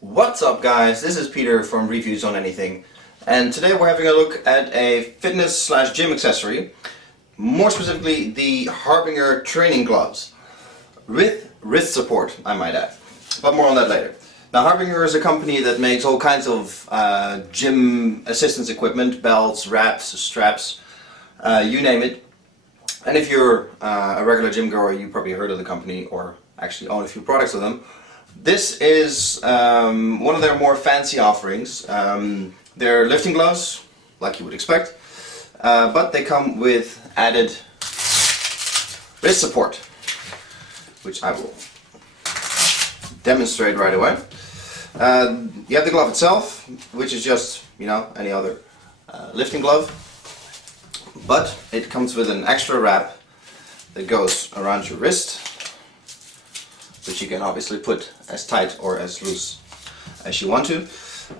What's up guys, this is Peter from Reviews on Anything, and today we're having a look at a fitness slash gym accessory, more specifically the Harbinger Training Gloves, with wrist support I might add, but more on that later. Now Harbinger is a company that makes all kinds of gym assistance equipment, belts, wraps, straps, you name it. And if you're a regular gym goer, you probably heard of the company or actually own a few products of them. This is one of their more fancy offerings. They're lifting gloves, like you would expect, but they come with added wrist support, which I will demonstrate right away. You have the glove itself, which is just, you know, any other lifting glove, but it comes with an extra wrap that goes around your wrist, which you can obviously put as tight or as loose as you want to.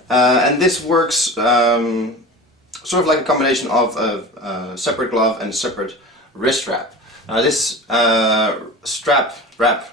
And this works sort of like a combination of a separate glove and a separate wrist wrap. This wrap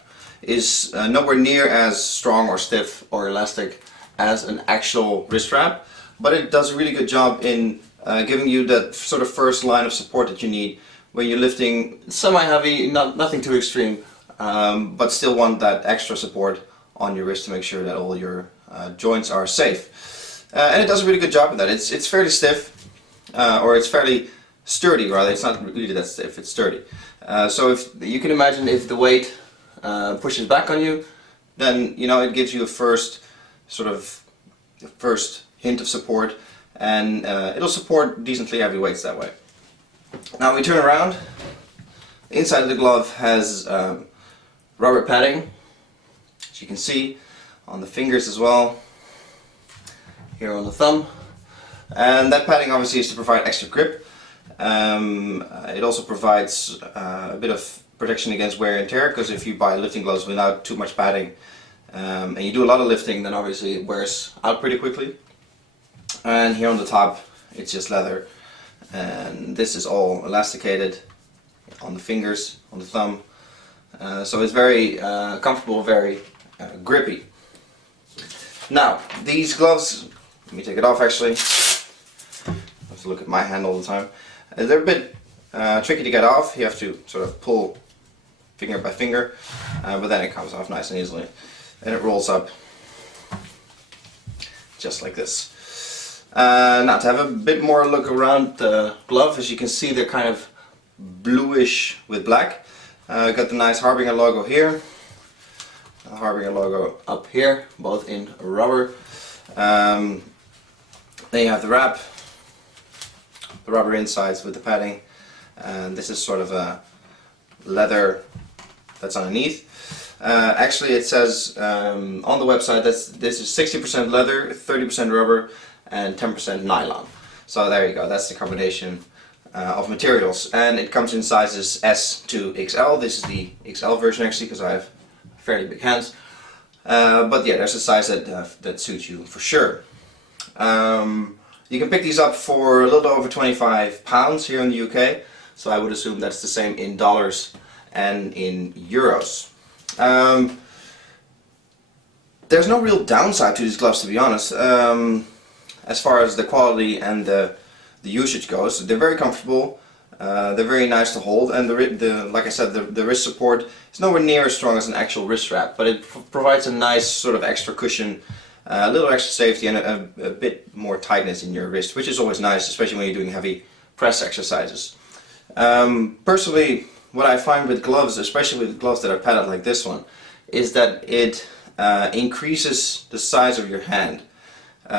is nowhere near as strong or stiff or elastic as an actual wrist wrap, but it does a really good job in giving you that sort of first line of support that you need when you're lifting semi-heavy, nothing too extreme, but still want that extra support on your wrist to make sure that all your joints are safe. And it does a really good job with that. It's fairly stiff, or it's fairly sturdy rather. It's not really that stiff, it's sturdy. So if you can imagine if the weight pushes back on you, then you know it gives you a first hint of support, and it'll support decently heavy weights that way. Now we turn around. The inside of the glove has rubber padding, as you can see, on the fingers as well, here on the thumb, and that padding obviously is to provide extra grip. It also provides a bit of protection against wear and tear, because if you buy lifting gloves without too much padding and you do a lot of lifting, then obviously it wears out pretty quickly. And here on the top it's just leather, and this is all elasticated on the fingers, on the thumb. So it's very comfortable, very grippy. Now these gloves, let me take it off actually. I have to look at my hand all the time. They're a bit tricky to get off. You have to sort of pull finger by finger, but then it comes off nice and easily, and it rolls up just like this. Now to have a bit more look around the glove, as you can see they're kind of bluish with black. Got the nice Harbinger logo here, the Harbinger logo up here, both in rubber. Then you have the wrap, the rubber insides with the padding, and this is sort of a leather that's underneath. Actually it says on the website that this is 60% leather, 30% rubber, and 10% nylon. So there you go, that's the combination of materials, and it comes in sizes S to XL. This is the XL version actually, because I have fairly big hands, but yeah, there's a size that suits you for sure. You can pick these up for a little over £25 here in the UK, so I would assume that's the same in dollars and in euros. There's no real downside to these gloves, to be honest, as far as the quality and the usage goes. They're very comfortable, they're very nice to hold, and like I said, the wrist support is nowhere near as strong as an actual wrist wrap, but it provides a nice sort of extra cushion, a little extra safety, and a bit more tightness in your wrist, which is always nice, especially when you're doing heavy press exercises. Personally, what I find with gloves, especially with gloves that are padded like this one, is that it increases the size of your hand.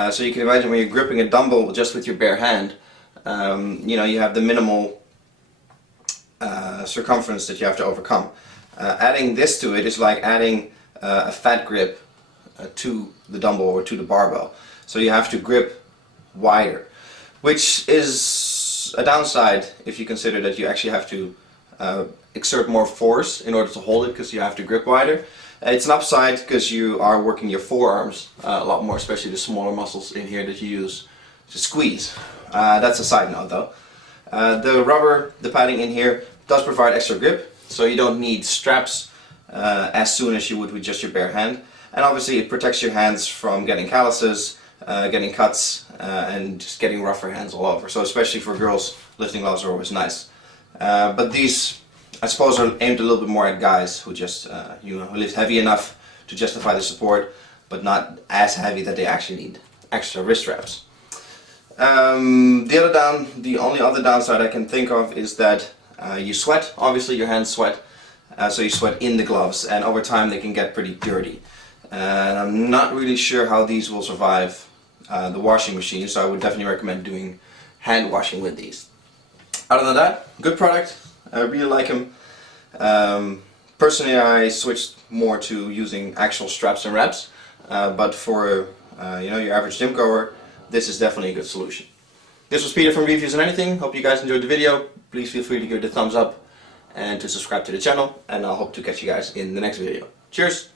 So you can imagine when you're gripping a dumbbell just with your bare hand, you know, you have the minimal circumference that you have to overcome. Adding this to it is like adding a fat grip to the dumbbell or to the barbell. So you have to grip wider, which is a downside if you consider that you actually have to exert more force in order to hold it, because you have to grip wider. It's an upside because you are working your forearms a lot more, especially the smaller muscles in here that you use to squeeze. That's a side note though. The rubber, the padding in here does provide extra grip, so you don't need straps as soon as you would with just your bare hand. and obviously it protects your hands from getting calluses, getting cuts, and just getting rougher hands all over. So especially for girls, lifting gloves are always nice. But these, I suppose, are aimed a little bit more at guys who just who lift heavy enough to justify the support, but not as heavy that they actually need extra wrist straps. The only other downside I can think of is that you sweat. Obviously your hands sweat, so you sweat in the gloves, and over time they can get pretty dirty. And I'm not really sure how these will survive the washing machine, so I would definitely recommend doing hand washing with these. Other than that, good product. I really like them. Personally, I switched more to using actual straps and wraps, but for your average gym goer, this is definitely a good solution. This was Peter from Reviews and Anything. Hope you guys enjoyed the video. Please feel free to give it a thumbs up and to subscribe to the channel, and I'll hope to catch you guys in the next video. Cheers!